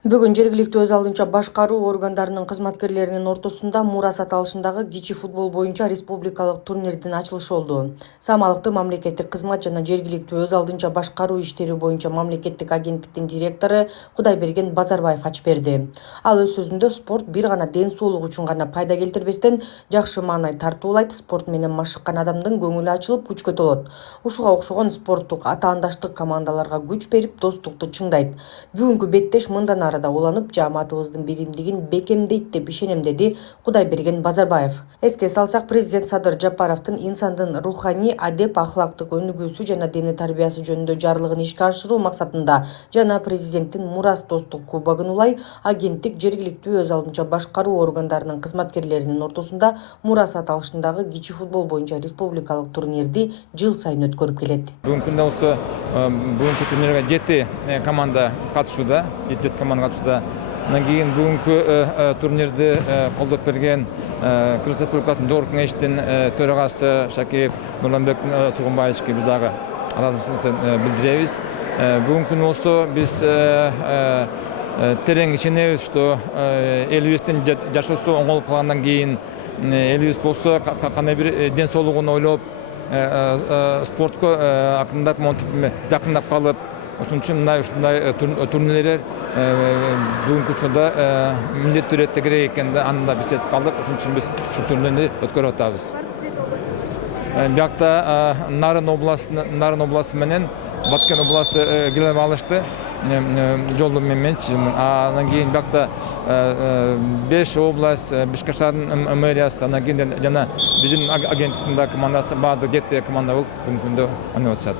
Бүгүн жергиликтүү өз алдынча башкаруу органдарынын кызматкерлеринин ортосунда Мурас аталышындагы кичи футбол боюнча республикалык турнирдин ачылышы болду. Самалыктын мамлекеттик кызмат жана жергиликтүү өз алдынча башкаруу иштери боюнча мамлекеттик агенттиктин директору Кудайберген Базарбаев ачып берди. Ал өз сөзүндө спорт бир гана ден соолук үчүн гана пайда келтирбестен жакшы маанай тартуулайт, спорт менен машыккан адамдын көңүлү ачылып күчкө толот. Ушуга окшогон спорттук атаандаштык командаларга күч берип, достукту чыңдайт. Бүгүнкү беттеш мындан арада уланып, жааматыбыздын биримдигин бекемдейт деп ишенем, деди Кудайберген Базарбаев. Эске салсак, президент Садыр Жапаровдун инсандын руханий, адеп, ахлактык өнүгүүсү жана дене тарбиясы жөнүндө жарлыгын ишке ашыруу максатында жана президенттин Мурас достук кубогун улай агенттик жергиликтүү өз алдынча башкаруу органдарынын кызматкерлеринин ортосунда Мурас аталышындагы кичи футбол боюнча республикалык турнирди жыл сайын өткөрүп келет. Бүгүнкү күндө бүгүнкү турнирге 7 команда катышууда, 7 команда катышууда. Андан кийин бүгүнкү турнирди колдоп берген Кыргыз Республикасынын жогорку кеңештин төрагасы Шакиев Нурланбек Тугунбаевичке биз дагы ыраазычылыктарды билдиребиз. Бүгүнкү күнү болсо биз терең ишенебиз, что элибиздин жашоосу оңолуп калгандан кийин элибиз болсо кандай бир ден соолугун ойлоп спортко акырындап монтип жакындап калып, ошон үчүн ушундай турнирлер бүгүнкү учурда милдеттүү иретте керек экенин аны да биз сезип калдык. Ошон үчүн биз ушул турнирди өткөрүп атабыз. Биякта Нарын областы менен Баткен областы кирип алышты жолдо менчи. Андан кийин биякта 5 область, Бишкек шаарынын мэриясы, андан кийин жана биздин агенттиктин командасы баардык 7 команда болуп бүгүнкү күндө ойноп атышат.